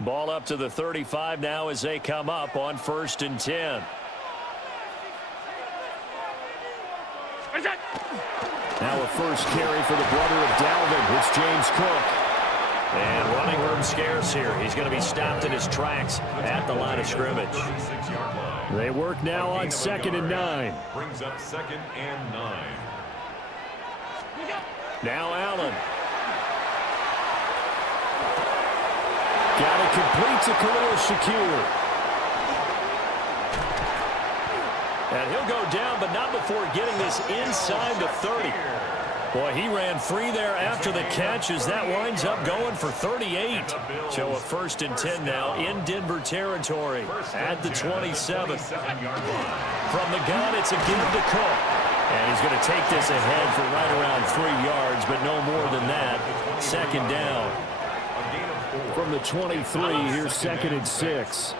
Ball up to the 35 now as they come up on 1st and 10. Now a first carry for the brother of Dalvin. It's James Cook. And running room scarce here. He's going to be stopped in his tracks at the line of scrimmage. They work now on 2nd and 9. Brings up 2nd and 9. Now Allen. Got it complete to Khalil Shakir. And he'll go down, but not before getting this inside the 30. Boy, he ran free there after the catch as that winds up going for 38. So a 1st and 10 now in Denver territory at the 27. From the gun, it's a give to Cook. And he's going to take this ahead for right around 3 yards, but no more than that. 2nd down. From the 23, here's 2nd and 6.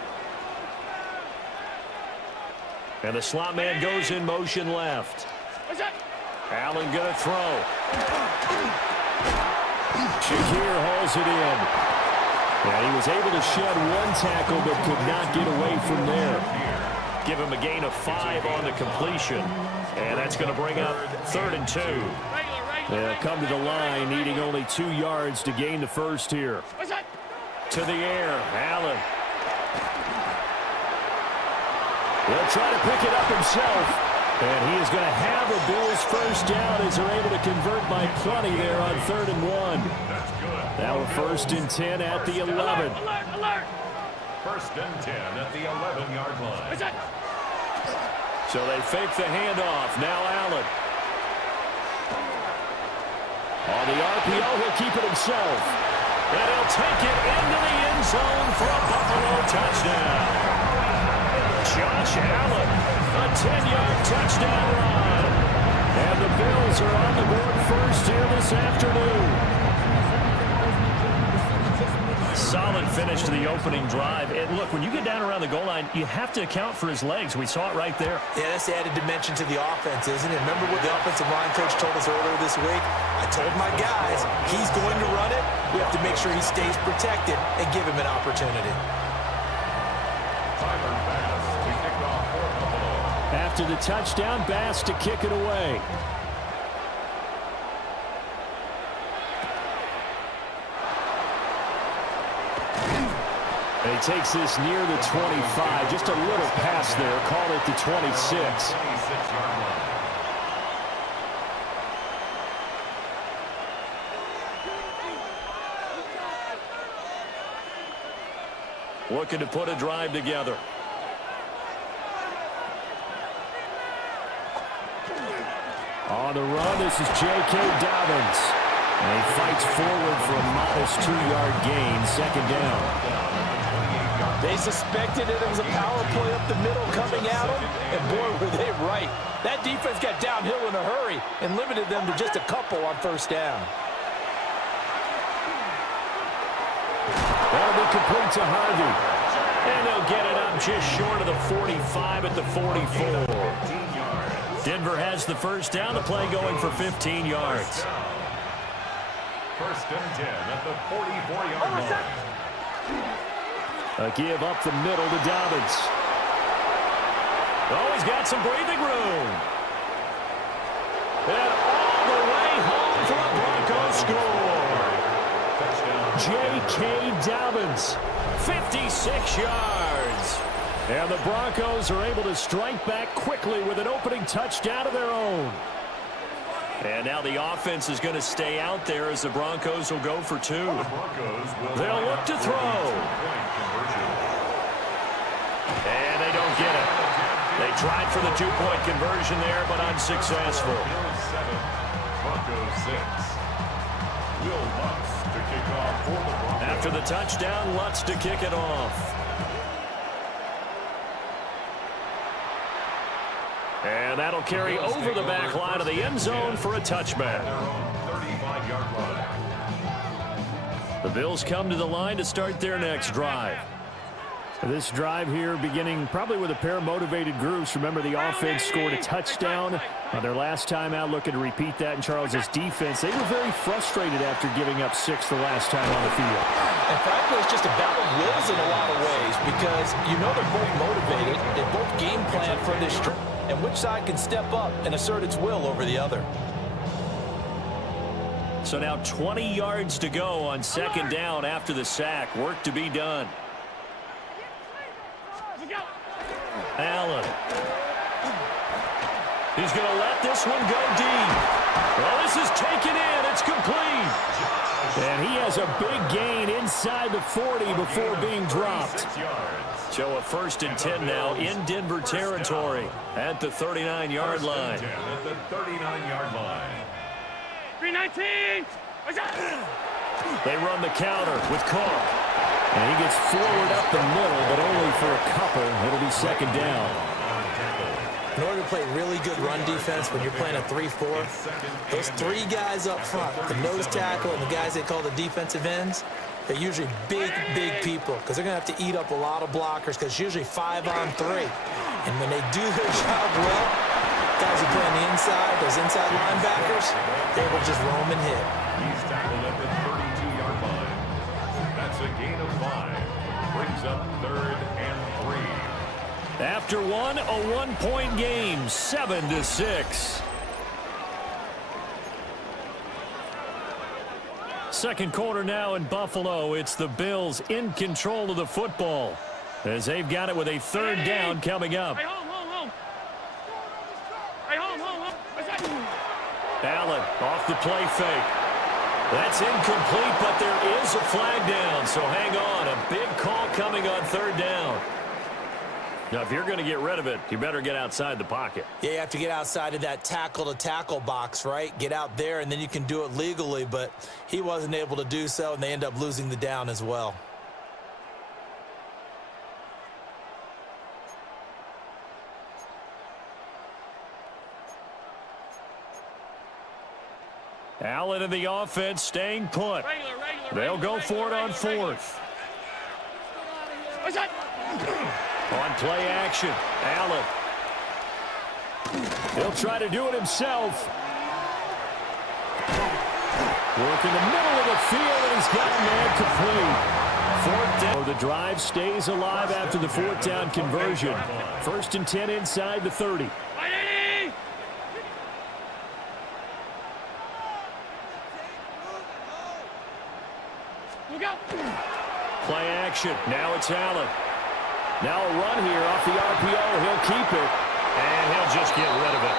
And the slot man goes in motion left. Allen going to throw. Shakir hauls it in. And he was able to shed 1 tackle but could not get away from there. Give him a gain of 5 on the completion. And that's going to bring up 3rd and 2. They'll come to the line, needing only 2 yards to gain the first here. To the air, Allen. He'll try to pick it up himself. And he is going to have the Bills first down as they're able to convert by plenty there on 3rd and 1. Now a 1st and 10 at the 11. Alert, alert. 1st and 10 at the 11-yard line. So they fake the handoff. Now Allen. On the RPO, he'll keep it himself. And he'll take it into the end zone for a Buffalo touchdown. Josh Allen, a 10-yard touchdown run. And the Bills are on the board first here this afternoon. Solid finish to the opening drive. And look, when you get down around the goal line, you have to account for his legs. We saw it right there. Yeah, that's the added dimension to the offense, isn't it? Remember what the offensive line coach told us earlier this week? I told my guys, he's going to run it. We have to make sure he stays protected and give him an opportunity. After the touchdown, Bass to kick it away. And he takes this near the 25. Just a little pass there. Call it the 26. Looking to put a drive together. On the run, this is J.K. Dobbins. And he fights forward for a modest 2-yard gain, 2nd down. They suspected it was a power play up the middle coming at them, and boy, were they right. That defense got downhill in a hurry and limited them to just a couple on 1st down. That'll be complete to Harvey. And they'll get it up just short of the 45 at the 44. Denver has the first down. The play going for 15 yards. 1st and 10 at the 44-yard line. A give up the middle to Dobbins. Oh, he's got some breathing room. And all the way home for a Broncos score. J.K. Dobbins, 56 yards. And the Broncos are able to strike back quickly with an opening touchdown of their own. And now the offense is going to stay out there as the Broncos will go for 2. They'll look to throw. And they don't get it. They tried for the 2-point conversion there, but unsuccessful. After the touchdown, Lutz to kick it off. And that'll carry over the back line of the end zone for a touchback. The Bills come to the line to start their next drive. This drive here beginning probably with a pair of motivated groups. Remember, the offense scored a touchdown their last time out, looking to repeat that in Charles's defense. They were very frustrated after giving up 6 the last time on the field. And frankly, it's just a battle of wills in a lot of ways because you know they're both motivated. They both game plan for this trip, and which side can step up and assert its will over the other. So now 20 yards to go on second down after the sack. Work to be done. Allen. He's going to let this one go deep. Well, this is taken in. It's complete. And he has a big gain inside the 40 before being dropped. So a 1st and 10 now in Denver territory at the 39-yard line. At the 39-yard line. 319. They run the counter with Cook. And he gets forward up the middle, but only for a couple. It'll be second down. In order to play really good run defense when you're playing a 3-4, those 3 guys up front, the nose tackle and the guys they call the defensive ends, they're usually big, big people because they're going to have to eat up a lot of blockers because it's usually 5 on 3. And when they do their job well, guys who play on the inside, those inside linebackers, they will just roam and hit. He's tackled at the 32-yard line. That's a gain of 5. Brings up 3rd and 3. After one, a 1-point game, 7-6. Second quarter now in Buffalo. It's the Bills in control of the football as they've got it with a 3rd down coming up. Hey, home. Hey, home. Allen off the play fake. That's incomplete, but there is a flag down, so hang on. A big call coming on 3rd down. Now, if you're going to get rid of it, you better get outside the pocket. Yeah, you have to get outside of that tackle-to-tackle box, right? Get out there, and then you can do it legally, but he wasn't able to do so, and they end up losing the down as well. Allen in the offense staying put. They'll go for it on 4th. On play action, Allen. He'll try to do it himself. Work in the middle of the field, and he's got a man complete. 4th down. The drive stays alive after the 4th down conversion. 1st and 10 inside the 30. Play action. Now it's Allen. Now a run here off the RPO. He'll keep it, and he'll just get rid of it.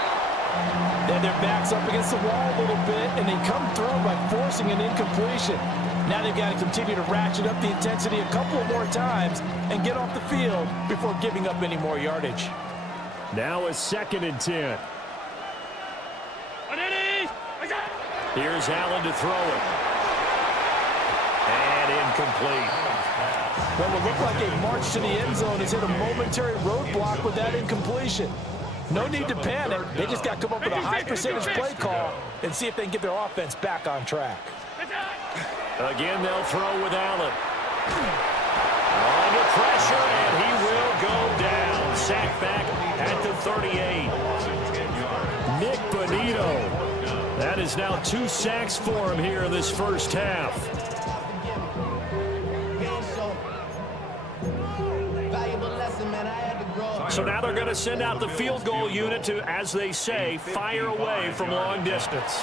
And their back's up against the wall a little bit, and they come through by forcing an incompletion. Now they've got to continue to ratchet up the intensity a couple more times and get off the field before giving up any more yardage. Now a 2nd and 10. Here's Allen to throw it. And incomplete. What would look like a march to the end zone has hit a momentary roadblock with that incompletion. No need to panic. They just got to come up with a high percentage play call and see if they can get their offense back on track. Again, they'll throw with Allen. Under pressure, and he will go down. Sacked back at the 38. Nick Bonito. That is now 2 sacks for him here in this first half. So now they're going to send out the field goal unit to, as they say, fire away from long distance.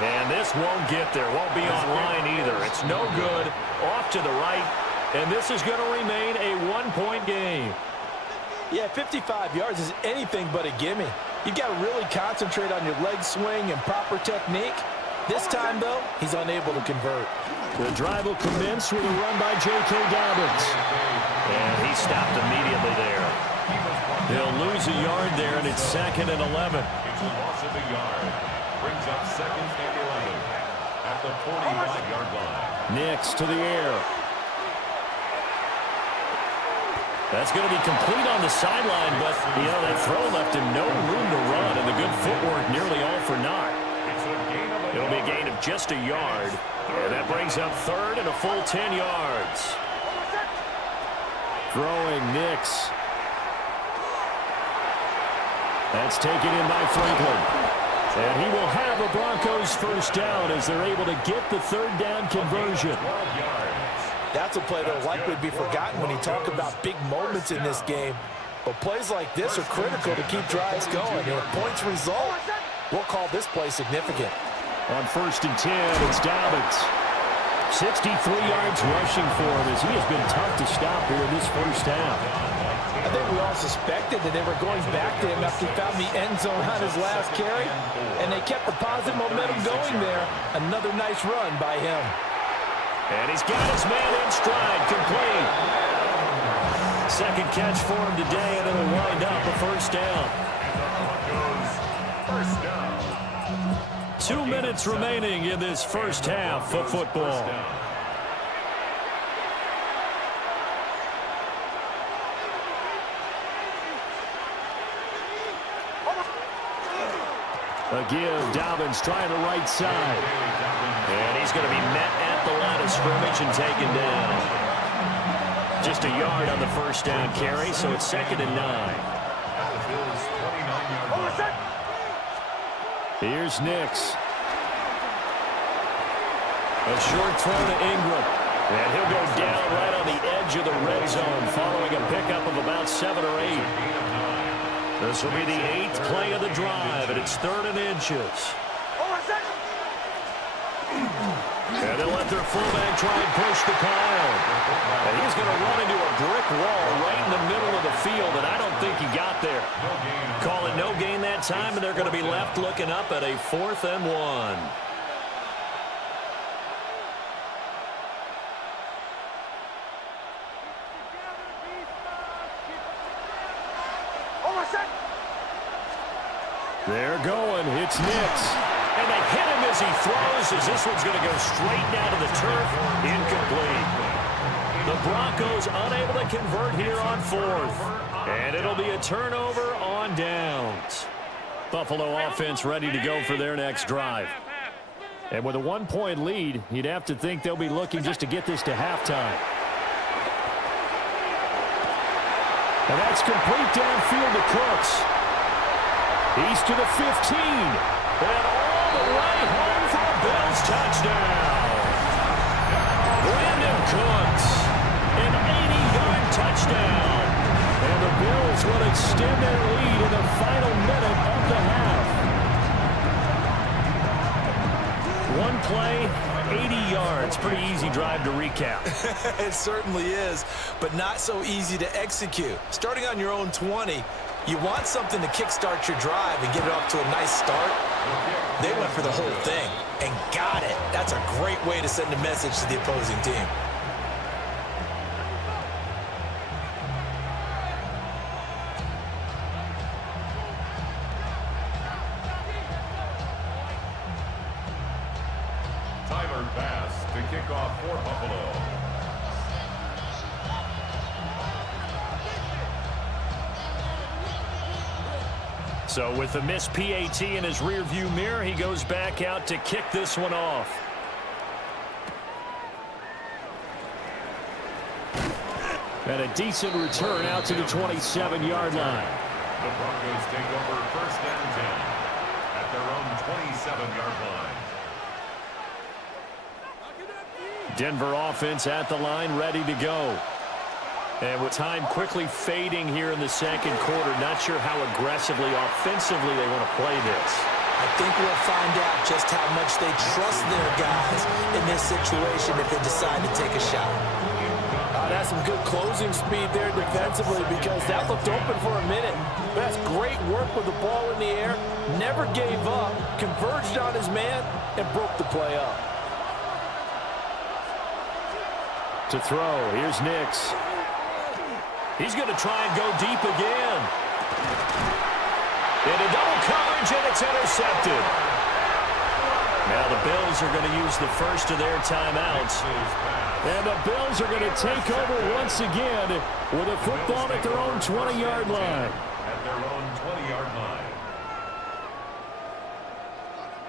And this won't get there. Won't be on line either. It's no good. Off to the right. And this is going to remain a 1-point game. Yeah, 55 yards is anything but a gimme. You've got to really concentrate on your leg swing and proper technique. This time, though, he's unable to convert. The drive will commence with a run by J.K. Dobbins. And he stopped immediately there. He'll lose a yard there, and it's 2nd and 11. It's a loss of a yard. Brings up 2nd and 11 at the 45-yard line. Nix to the air. That's going to be complete on the sideline, but, that throw left him no room to run, and the good footwork nearly all for naught. It'll be a gain of just a yard, and that brings up 3rd and a full 10 yards. Throwing Nix. That's taken in by Franklin. And he will have a Broncos first down as they're able to get the third down conversion. That's a play that will likely be forgotten when you talk about big moments in this game. But plays like this are critical to keep drives going. And if points result, we'll call this play significant. On 1st and 10, it's Dobbins. 63 yards rushing for him as he has been tough to stop here in this first half. I think we all suspected that they were going back to him after he found the end zone on his last carry. And they kept the positive momentum going there. Another nice run by him. And he's got his man in stride, complete. Second catch for him today, and it'll wind up a first down. 2 minutes remaining in this first half of football. A give, Dobbins trying the right side. And he's going to be met at the line of scrimmage and taken down. Just a yard on the first down carry, so it's 2nd and 9. Here's Nix. A short throw to Ingram. And he'll go down right on the edge of the red zone following a pickup of about 7 or 8. This will be the 8th play of the drive, and it's 3rd and inches. And they'll let their fullback try and push the pile. And he's going to run into a brick wall right in the middle of the field, and I don't think he got there. Call it no gain that time, and they're going to be left looking up at a 4th and 1. They're going. It's Nix. And they hit him as he throws, as this one's going to go straight down to the turf. Incomplete. The Broncos unable to convert here on 4th. And it'll be a turnover on downs. Buffalo offense ready to go for their next drive. And with a 1-point lead, you'd have to think they'll be looking just to get this to halftime. And that's complete downfield to Cooks. He's to the 15. And all the way home for a Bills touchdown. Brandon Cooks, an 80-yard touchdown. And the Bills will extend their lead in the final minute of the half. One play, 80 yards. Pretty easy drive to recap. It certainly is, but not so easy to execute. Starting on your own 20, you want something to kickstart your drive and get it off to a nice start. They went for the whole thing and got it. That's a great way to send a message to the opposing team. Tyler Bass to kick off for Buffalo. So with the missed PAT in his rearview mirror, he goes back out to kick this one off. And a decent return out to the 27-yard line. The Broncos take over 1st and 10 at their own 27-yard line. Denver offense at the line, ready to go. And with time quickly fading here in the second quarter, not sure how aggressively, offensively they want to play this. I think we'll find out just how much they trust their guys in this situation if they decide to take a shot. That's some good closing speed there defensively because that looked open for a minute. That's great work with the ball in the air. Never gave up, converged on his man, and broke the play up. To throw, here's Nix. He's going to try and go deep again. Into double coverage, and it's intercepted. Now the Bills are going to use the first of their timeouts. And the Bills are going to take over once again with a football at their own 20-yard line. At their own 20-yard line.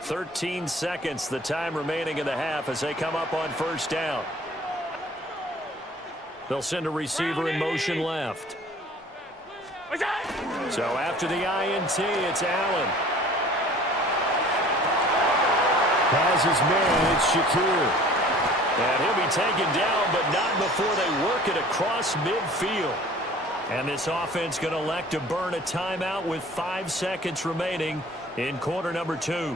13 seconds, the time remaining in the half as they come up on 1st down. They'll send a receiver in motion left. So after the INT, it's Allen. Has his man, it's Shakir. And he'll be taken down, but not before they work it across midfield. And this offense going to elect to burn a timeout with 5 seconds remaining in quarter number 2.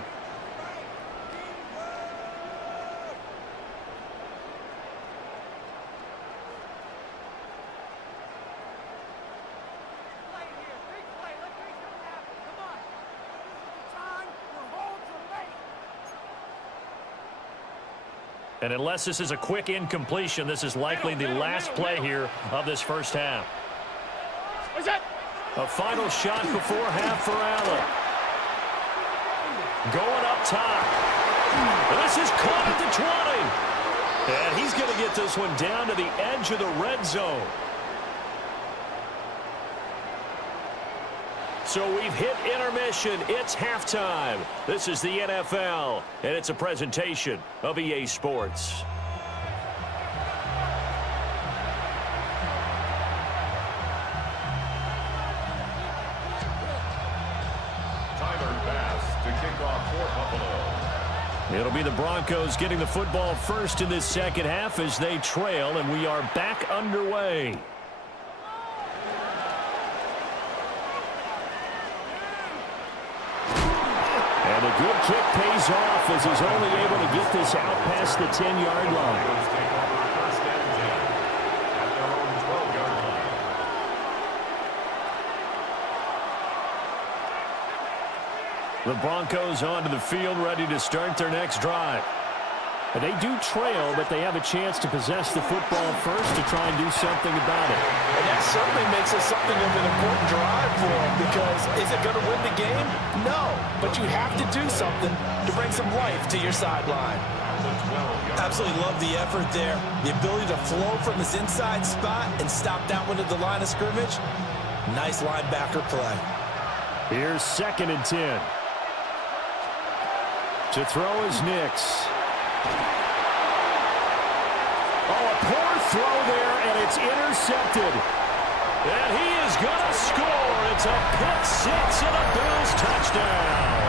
And unless this is a quick incompletion, this is likely the last play here of this first half. A final shot before half for Allen. Going up top. This is caught at the 20. And he's going to get this one down to the edge of the red zone. So we've hit intermission. It's halftime. This is the NFL, and it's a presentation of EA Sports. It'll be the Broncos getting the football first in this second half as they trail, and we are back underway. And a good kick pays off as he's only able to get this out past the 10-yard line. The Broncos onto the field, ready to start their next drive. And they do trail, but they have a chance to possess the football first to try and do something about it. And that certainly makes it something of an important drive for them, because is it going to win the game? No, but you have to do something to bring some life to your sideline. Absolutely love the effort there. The ability to flow from his inside spot and stop that one at the line of scrimmage. Nice linebacker play. Here's 2nd and 10. To throw is Nix. Oh, a poor throw there, and it's intercepted. And he is going to score. It's a pick six and a Bills touchdown.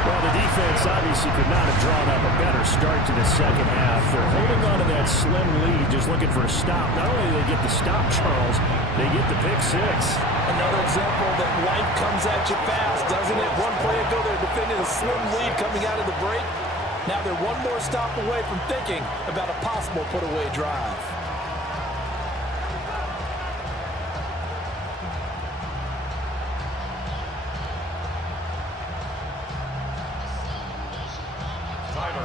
Well, the defense obviously could not have drawn up a better start to the second half. They're holding on to that slim lead, just looking for a stop. Not only do they get the stop, Charles, they get the pick six. Another example that life comes at you fast, doesn't it? One play ago, they're defending a slim lead coming out of the break. Now they're one more stop away from thinking about a possible put-away drive.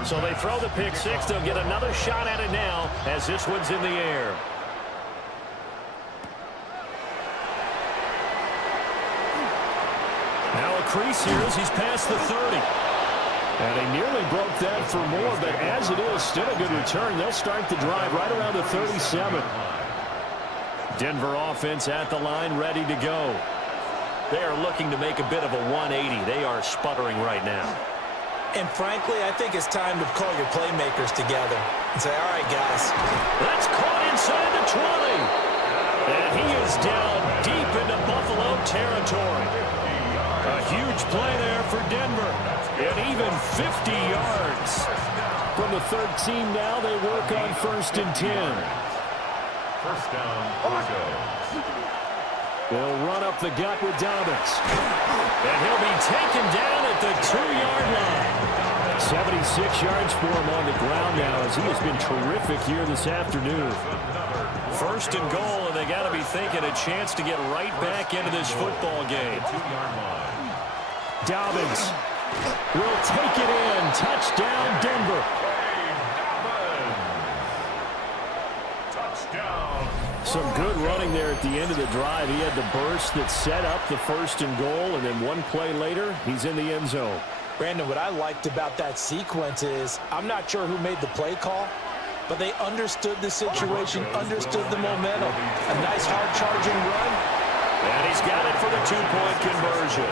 So they throw the pick six. They'll get another shot at it now as this one's in the air. Now a crease here as he's past the 30. And they nearly broke that for more, but as it is, still a good return. They'll start the drive right around the 37. Denver offense at the line, ready to go. They are looking to make a bit of a 180. They are sputtering right now. And frankly, I think it's time to call your playmakers together and say, all right, guys. That's caught inside the 20. And he is down deep into Buffalo territory. A huge play there for Denver. And even 50 yards. From the 13 now, they work on 1st and 10. First down, Broncos. They'll run up the gut with Dobbins. And he'll be taken down at the 2-yard line. 76 yards for him on the ground now as he has been terrific here this afternoon. 1st and goal, and they got to be thinking a chance to get right back into this football game. Dobbins will take it in. Touchdown, Denver. Some good running there at the end of the drive. He had the burst that set up the 1st and goal, and then one play later, he's in the end zone. Brandon, what I liked about that sequence is I'm not sure who made the play call, but they understood the situation, understood the momentum. A nice hard-charging run. And he's got it for the 2-point conversion.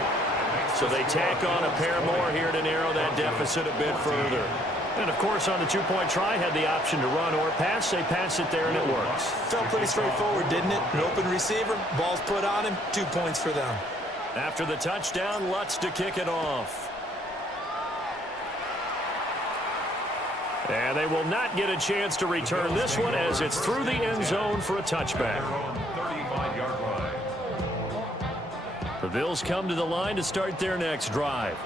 So they tack on a pair more here to narrow that deficit a bit further. And, of course, on the two-point try, had the option to run or pass. They pass it there, and it works. Felt pretty straightforward, didn't it? An open receiver, ball's put on him, 2 points for them. After the touchdown, Lutz to kick it off. And they will not get a chance to return this one as it's through the end zone for a touchback. The Bills come to the line to start their next drive.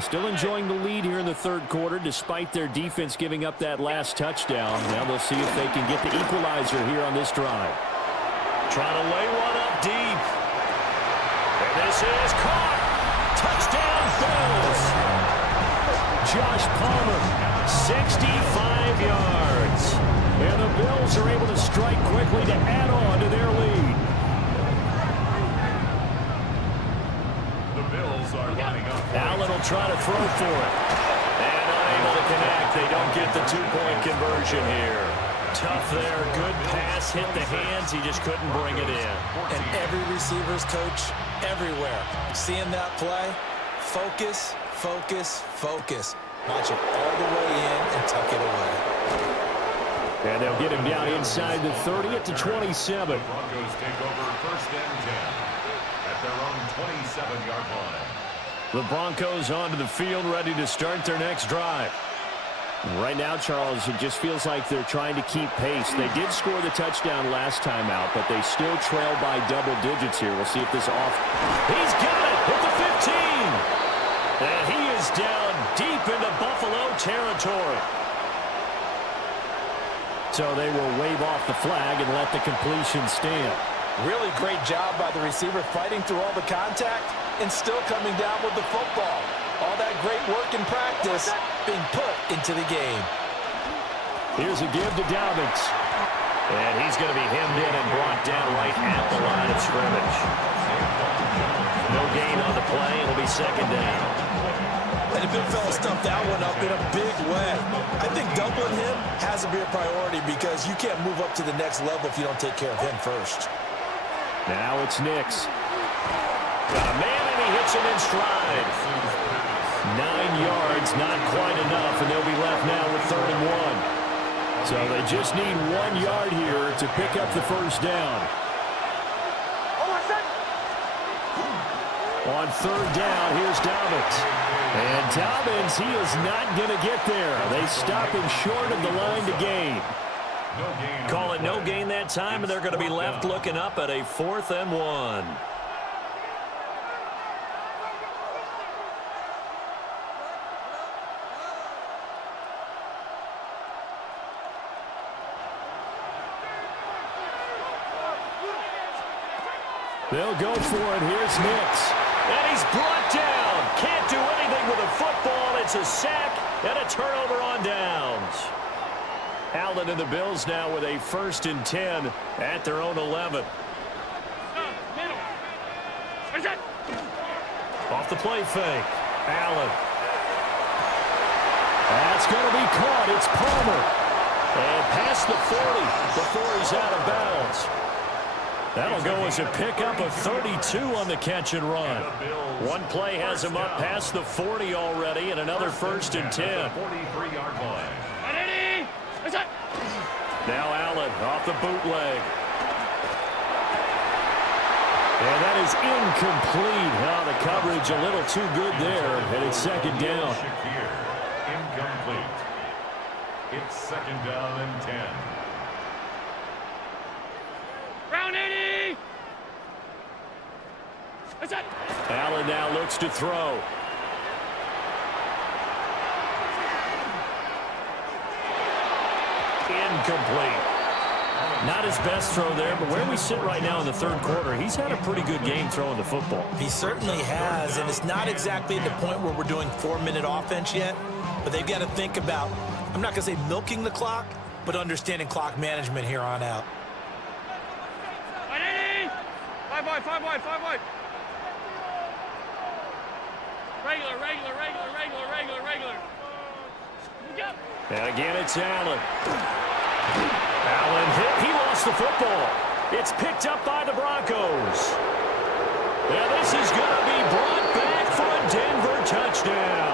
Still enjoying the lead here in the third quarter despite their defense giving up that last touchdown. Now they'll see if they can get the equalizer here on this drive. Trying to lay one up deep. And this is caught. Touchdown Bills. Josh Palmer, 65 yards. And the Bills are able to strike quickly to add on to their lead. Allen will try to throw for it. And unable to connect. They don't get the two-point conversion here. Tough there. Good pass. Hit the hands. He just couldn't bring it in. And every receiver's coach everywhere. Seeing that play, focus, focus, focus. Watch it all the way in and tuck it away. And they'll get him down inside the 30 at the 27. The Broncos take over first and 10 at their own 27-yard line. The Broncos onto the field, ready to start their next drive. Right now, Charles, it just feels like they're trying to keep pace. They did score the touchdown last time out, but they still trail by double digits here. We'll see if this off. He's got it at the 15. And he is down deep into Buffalo territory. So they will wave off the flag and let the completion stand. Really great job by the receiver fighting through all the contact and still coming down with the football. All that great work in practice being put into the game. Here's a give to Dobbins. And he's going to be hemmed in and brought down right at the line of scrimmage. No gain on the play. It'll be second down. And the big fella stuffed that one up in a big way. I think doubling him has to be a priority because you can't move up to the next level if you don't take care of him first. Now it's Nix. Got a man and he hits him in stride. 9 yards, not quite enough, and they'll be left now with 3rd and 1. So they just need 1 yard here to pick up the first down. On 3rd down, here's Dobbins. And Dobbins, he is not going to get there. They stop him short of the line to gain. Call it no gain that time, and they're going to be left looking up at a 4th and 1. They'll go for it. Here's Nix. And he's brought down. Can't do anything with a football. It's a sack and a turnover on downs. Allen and the Bills now with a 1st and 10 at their own 11. Off the play fake. Allen. That's going to be caught. It's Palmer. And past the 40 before he's out of bounds. That'll go as a pickup of 32 on the catch and run. One play has him up past the 40 already, and another 1st and 10. 43-yard line. Now Allen off the bootleg. And that is incomplete. Now the coverage a little too good there, and it's 2nd down. Incomplete. It's 2nd down and 10. Round 80. Allen now looks to throw. Incomplete. Not his best throw there, but where we sit right now in the 3rd quarter, he's had a pretty good game throwing the football. He certainly has, and it's not exactly at the point where we're doing 4-minute offense yet, but they've got to think about, I'm not going to say milking the clock, but understanding clock management here on out. 5 wide. Regular. And again, it's Allen. Allen hit. He lost the football. It's picked up by the Broncos. And this is going to be brought back for a Denver touchdown.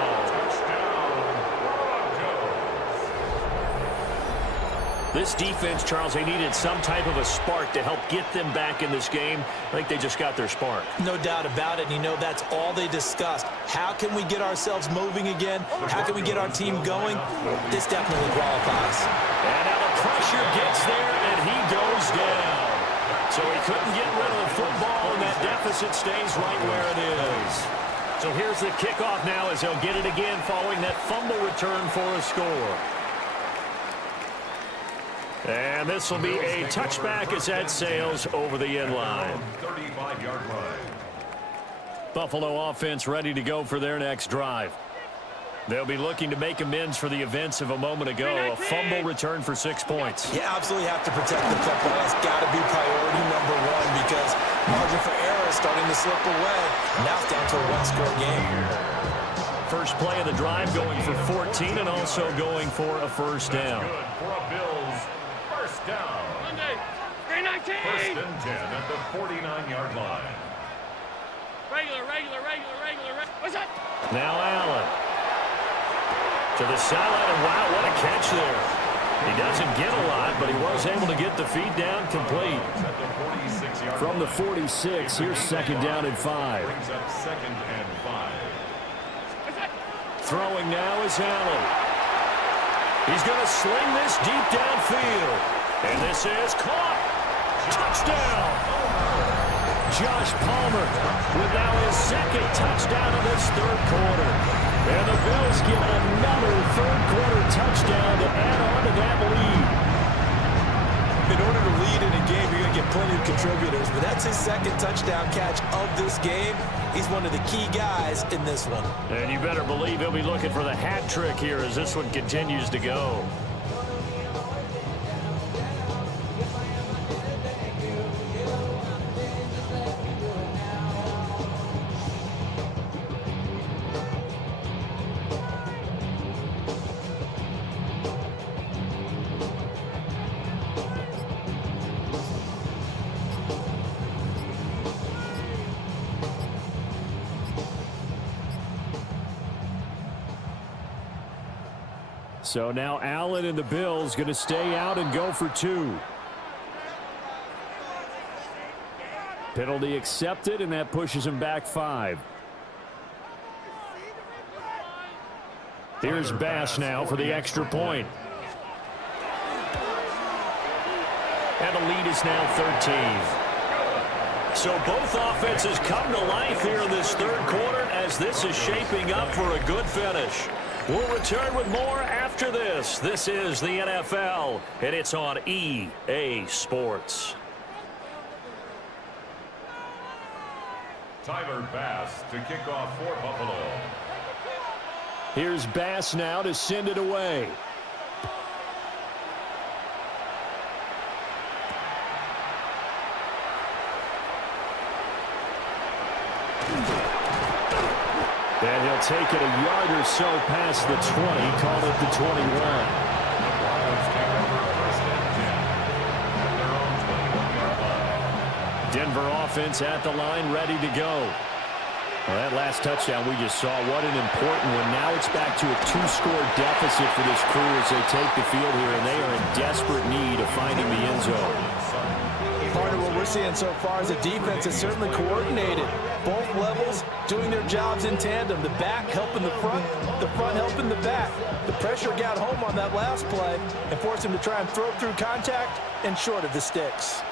This defense, Charles, they needed some type of a spark to help get them back in this game. I think they just got their spark. No doubt about it. And, that's all they discussed. How can we get ourselves moving again? How can we get our team going? This definitely qualifies. And now the pressure gets there, and he goes down. So he couldn't get rid of the football, and that deficit stays right where it is. So here's the kickoff now as he'll get it again following that fumble return for a score. And this will be a touchback as that sails over the end line. 35-yard line. Buffalo offense ready to go for their next drive. They'll be looking to make amends for the events of a moment ago. A fumble return for 6 points. You absolutely have to protect the football. It's got to be priority number one because margin for error is starting to slip away. Now it's down to a one-score game. First play of the drive going for 14 and also going for a first down. Good for a Bills first down. Monday. 319. First and 10 at the 49-yard line. Regular. What's that? Now Allen. To the sideline, and wow, what a catch there. He doesn't get a lot, but he was able to get the feed down complete. At the 46-yard From the line. 46, here's second down and 5. Brings up second and 5. Throwing now is Allen. He's going to sling this deep downfield. And this is caught. Touchdown. Josh Palmer with now his second touchdown of this third quarter. And the Bills get another third-quarter touchdown to add on to that lead. In order to lead in a game, you're going to get plenty of contributors, but that's his second touchdown catch of this game. He's one of the key guys in this one. And you better believe he'll be looking for the hat trick here as this one continues to go. So now Allen and the Bills going to stay out and go for 2. Penalty accepted, and that pushes him back 5. Here's Bass now for the extra point. And the lead is now 13. So both offenses come to life here in this third quarter as this is shaping up for a good finish. We'll return with more after this. This is the NFL, and it's on EA Sports. Tyler Bass to kick off for Buffalo. Here's Bass now to send it away. And he'll take it a yard or so past the 20, call it the 21. Denver offense at the line, ready to go. Well, that last touchdown we just saw, what an important one. Now it's back to a 2-score deficit for this crew as they take the field here, and they are in desperate need of finding the end zone. Part of what we're seeing so far is the defense is certainly coordinated. Both levels doing their jobs in tandem. The back helping the front helping the back. The pressure got home on that last play and forced him to try and throw through contact and short of the sticks.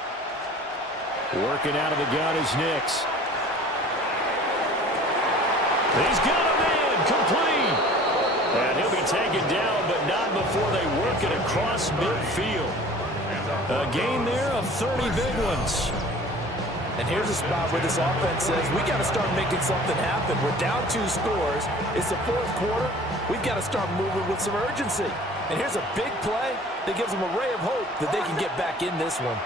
Working out of the gun is Nix. He's got him in, complete. And he'll be taken down, but not before they work it across midfield. A gain there of 30 big ones. And here's a spot where this offense says, we got to start making something happen. We're down 2 scores. It's the fourth quarter. We've got to start moving with some urgency. And here's a big play that gives them a ray of hope that they can get back in this one.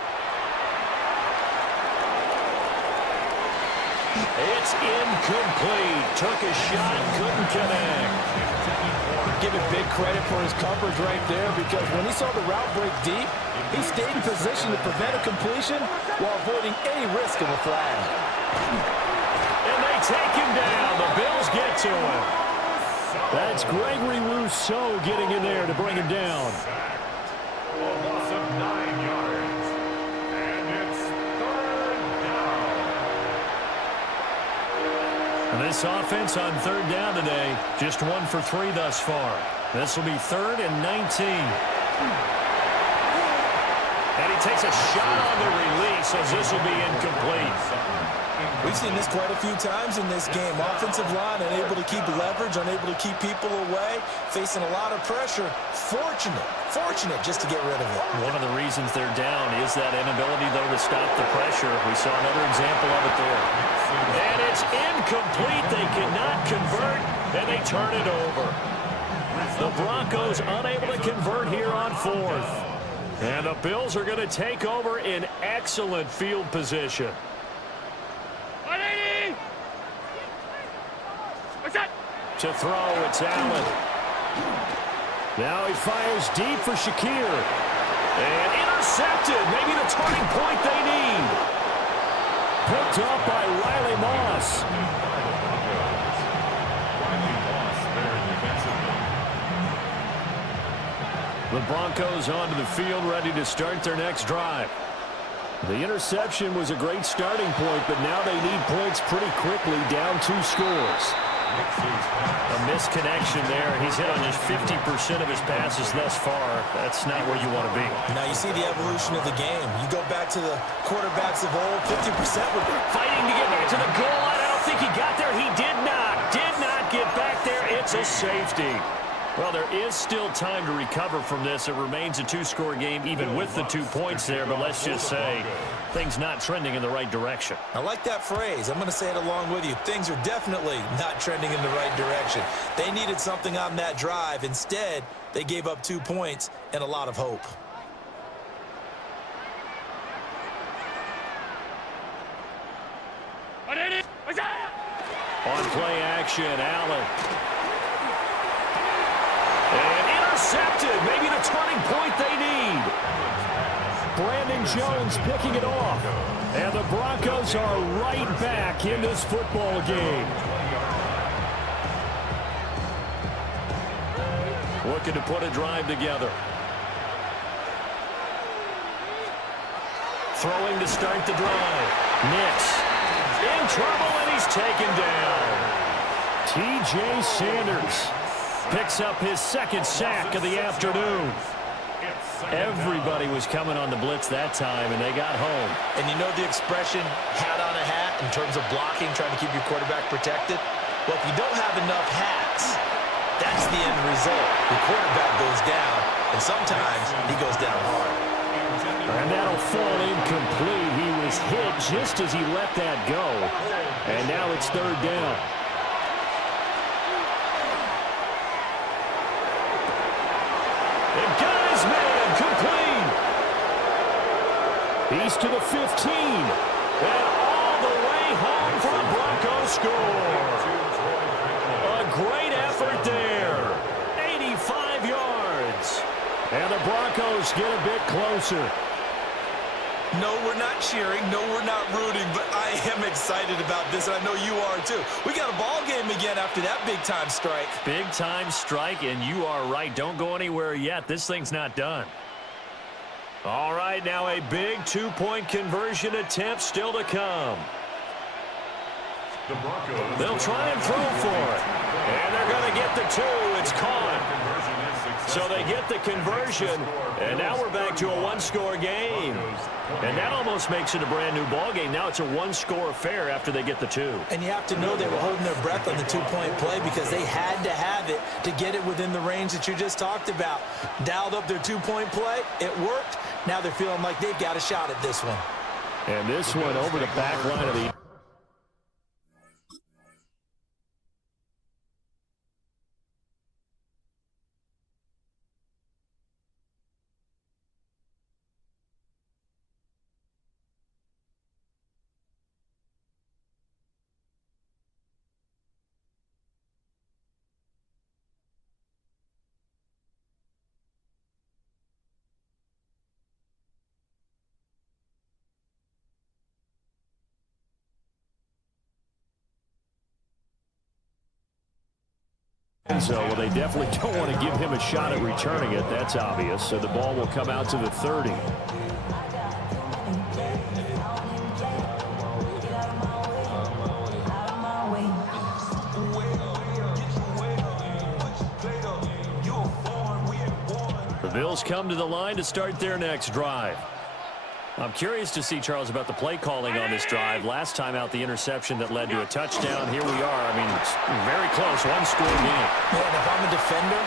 It's incomplete. Took a shot, couldn't connect. Give him big credit for his coverage right there because when he saw the route break deep, he stayed in position to prevent a completion while avoiding any risk of a flag. And they take him down. The Bills get to him. That's Gregory Rousseau getting in there to bring him down. A loss of 9 yards. And it's third down. And this offense on third down today, just 1 for 3 thus far. This will be 3rd and 19. And he takes a shot on the release as this will be incomplete. We've seen this quite a few times in this game. Offensive line unable to keep leverage, unable to keep people away, facing a lot of pressure. Fortunate just to get rid of it. One of the reasons they're down is that inability, though, to stop the pressure. We saw another example of it there. And it's incomplete. They cannot convert, and they turn it over. The Broncos unable to convert here on 4th. And the Bills are going to take over in excellent field position. 180! What's that? To throw, it's Allen. Now he fires deep for Shakir. And intercepted. Maybe the turning point they need. Picked up by Riley Moss. The Broncos onto the field, ready to start their next drive. The interception was a great starting point, but now they need points pretty quickly, down 2 scores. A misconnection there. He's hit on just 50% of his passes thus far. That's not where you want to be. Now you see the evolution of the game. You go back to the quarterbacks of old, 50% were Fighting to get back to the goal line. I don't think he got there. He did not get back there. It's a safety. Well, there is still time to recover from this. It remains a 2-score game, even with the 2 points there. But let's just say things not trending in the right direction. I like that phrase. I'm going to say it along with you. Things are definitely not trending in the right direction. They needed something on that drive. Instead, they gave up 2 points and a lot of hope. On play action, Allen. And intercepted. Maybe the turning point they need. Brandon Jones picking it off. And the Broncos are right back in this football game. Looking to put a drive together. Throwing to start the drive. Nix in trouble, and he's taken down. T.J. Sanders picks up his 2nd sack of the afternoon. Everybody was coming on the blitz that time, and they got home. And you know the expression, hat on a hat, in terms of blocking, trying to keep your quarterback protected? Well, if you don't have enough hats, that's the end result. The quarterback goes down, and sometimes he goes down hard. And that'll fall incomplete. He was hit just as he let that go. And now it's 3rd down. And got his man complete. He's to the 15. And all the way home for a Broncos score. A great effort there. 85 yards. And the Broncos get a bit closer. No, we're not cheering. No, we're not rooting, but I am excited about this, and I know you are too. We got a ball game again after that big-time strike. Big-time strike, and you are right. Don't go anywhere yet. This thing's not done. All right, now a big 2-point conversion attempt still to come. They'll try and throw for it. And they're going to get the 2. It's caught. So they get the conversion, and now we're back to a 1-score game. And that almost makes it a brand-new ball game. Now it's a 1-score affair after they get the 2. And you have to know they were holding their breath on the 2-point play because they had to have it to get it within the range that you just talked about. Dialed up their 2-point play. It worked. Now they're feeling like they've got a shot at this one. And this one over the back line of the So, well, they definitely don't want to give him a shot at returning it. That's obvious. So the ball will come out to the 30. The Bills come to the line to start their next drive. I'm curious to see, Charles, about the play calling on this drive. Last time out, the interception that led to a touchdown. Here we are. I mean, it's very close. One-score game. Man, if I'm a defender,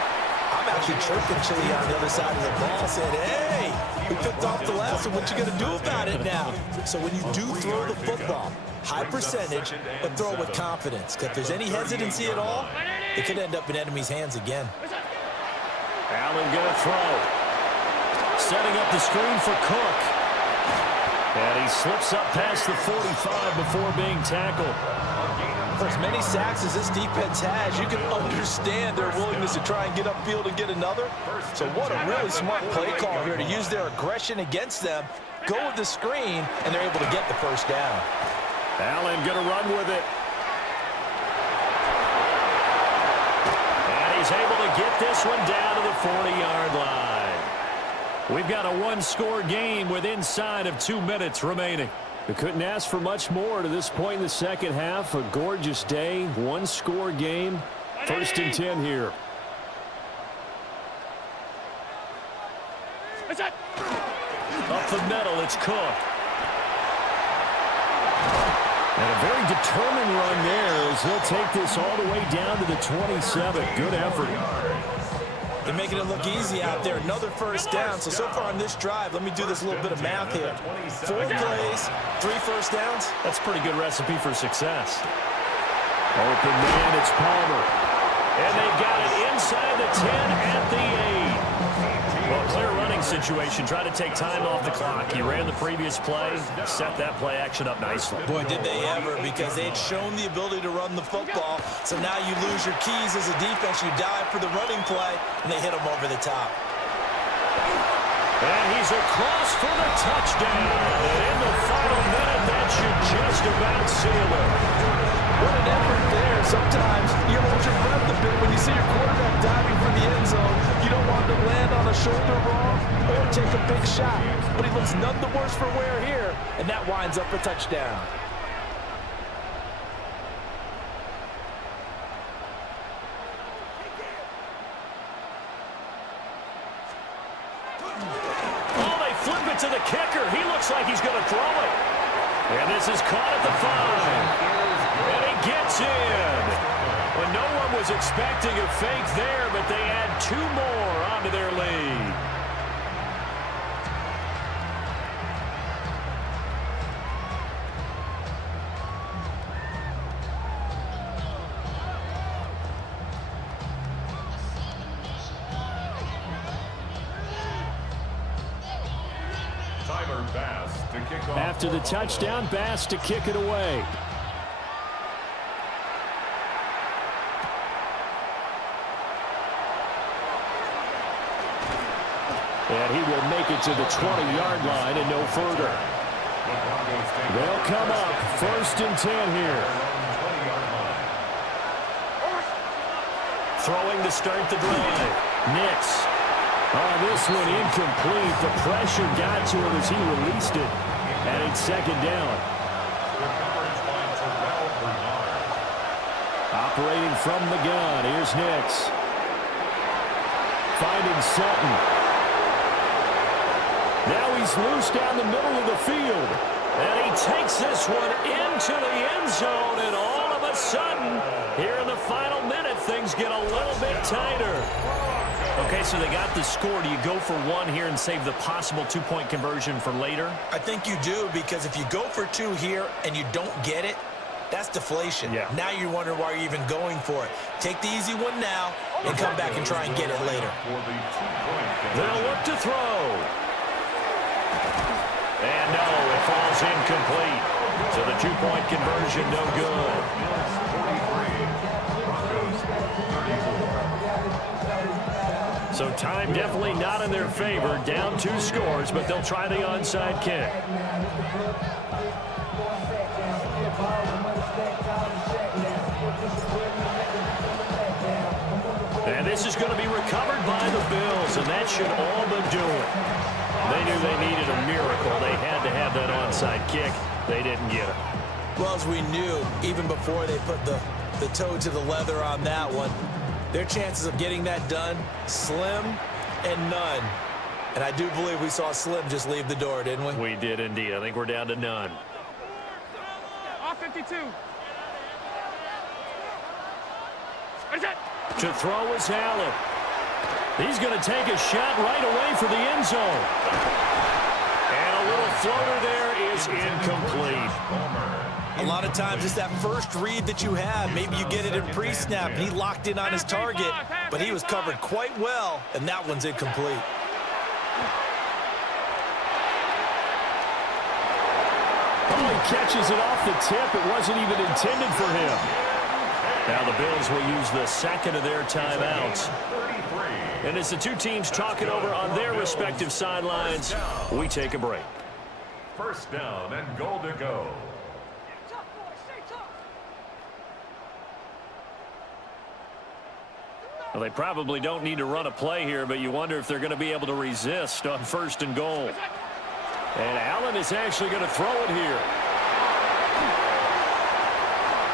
I'm actually chirping Chili on the other side of the ball, saying, hey, we picked off the last one. What you going to do about it now? So when you do throw the football, high percentage, but throw it with confidence. Because if there's any hesitancy at all, it could end up in enemy's hands again. Allen going to throw. Setting up the screen for Cook. And he slips up past the 45 before being tackled. For as many sacks as this defense has, you can understand their willingness to try and get upfield and get another. So what a really smart play call here to use their aggression against them, go with the screen, and they're able to get the first down. Allen going to run with it. And he's able to get this one down to the 40-yard line. We've got a one-score game with inside of 2 minutes remaining. We couldn't ask for much more to this point in the second half. A gorgeous day, one-score game. 1st and 10 here. Up the middle, it's Cook. And a very determined run there as he'll take this all the way down to the 27. Good effort. They're making it look easy out there. Another first down. So far on this drive, let me do this little bit of math here. 4 plays, 3 first downs. That's a pretty good recipe for success. Open man, it's Palmer. And they've got it inside the 10 at the 8. Well, clear running situation. Try to take time off the clock. He ran the previous play, set that play action up nicely. Boy, did they ever, because they had shown the ability to run the football. So now you lose your keys as a defense. You dive for the running play, and they hit them over the top. And he's across for the touchdown. And in the final minute, that should just about seal it. What an effort there. Sometimes you hold your breath a bit when you see your quarterback diving for the end zone. You don't want to land on a shoulder wrong or take a big shot. But he looks none the worse for wear here, and that winds up a touchdown. Oh, they flip it to the kicker. He looks like he's going to throw it. And this is caught at the 5. And he gets in. Well, no one was expecting a fake there, but they add 2 more onto their lead. Tyler Bass to kick off. After the touchdown, Bass to kick it away. And he will make it to the 20-yard line and no further. They'll come up 1st and 10 here. Throwing to start the drive. Nix. Oh, this one incomplete. The pressure got to him as he released it. And it's 2nd down. Operating from the gun. Here's Nix. Finding Sutton. Now he's loose down the middle of the field. And he takes this one into the end zone. And all of a sudden, here in the final minute, things get a little bit tighter. Okay, so they got the score. Do you go for 1 here and save the possible 2-point conversion for later? I think you do, because if you go for 2 here and you don't get it, that's deflation. Yeah. Now you're wondering why you're even going for it. Take the easy one now and come back and try and get it later. They'll look to throw. And no, it falls incomplete. So the 2-point conversion, no good. So time definitely not in their favor. Down 2 scores, but they'll try the onside kick. And this is going to be recovered by the Bills, and that should all but do it. They knew they needed a miracle. They had to have that onside kick. They didn't get it. Well, as we knew, even before they put the toe to the leather on that one, their chances of getting that done, slim and none. And I do believe we saw Slim just leave the door, didn't we? We did indeed. I think we're down to none. Off 52. What is that? To throw is Allen. He's going to take a shot right away for the end zone. And a little floater there is incomplete. A lot of times it's that first read that you have. Maybe you get it in pre-snap, and he locked in on his target, but he was covered quite well, and that one's incomplete. Oh, he catches it off the tip. It wasn't even intended for him. Now the Bills will use the second of their timeouts. And as the two teams talk it over on their respective sidelines, we take a break. First down and goal to go. Well, they probably don't need to run a play here, but you wonder if they're going to be able to resist on first and goal. And Allen is actually going to throw it here.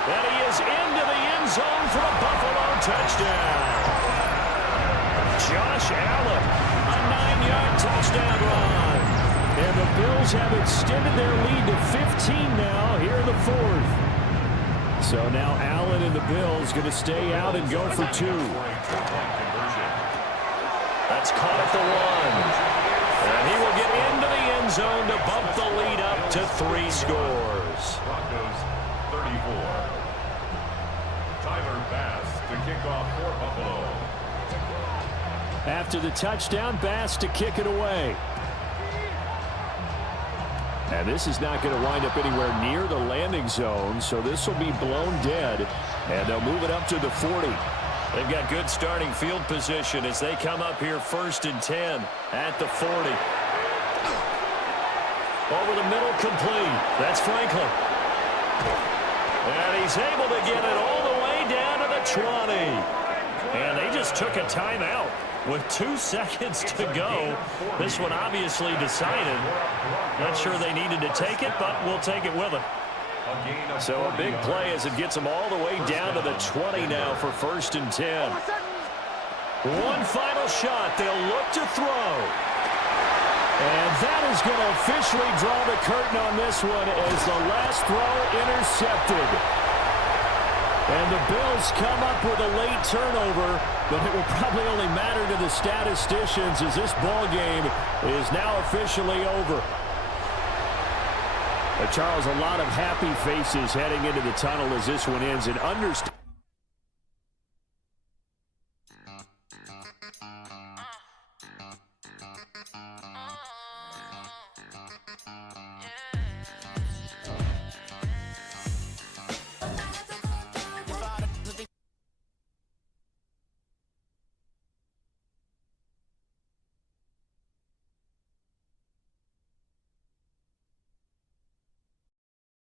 And he is into the end zone for a Buffalo touchdown. Josh Allen, a 9-yard touchdown run. And the Bills have extended their lead to 15 now here in the fourth. So now Allen and the Bills going to stay out and go for two. That's caught at the 1. And he will get into the end zone to bump the lead up to 3 scores. Broncos 34. Tyler Bass to kick off for Buffalo. After the touchdown, Bass to kick it away. And this is not going to wind up anywhere near the landing zone, so this will be blown dead. And they'll move it up to the 40. They've got good starting field position as they come up here first and 10 at the 40. Over the middle, complete. That's Franklin. And he's able to get it all the way down to the 20. And they just took a timeout with 2 seconds to go. This one obviously decided. Not sure they needed to take it, but we'll take it with them. So a big play as it gets them all the way down to the 20 now for first and 10. One final shot. They'll look to throw. And that is going to officially draw the curtain on this one as the last throw intercepted. And the Bills come up with a late turnover, but it will probably only matter to the statisticians as this ball game is now officially over. Charles, a lot of happy faces heading into the tunnel as this one ends. And understand.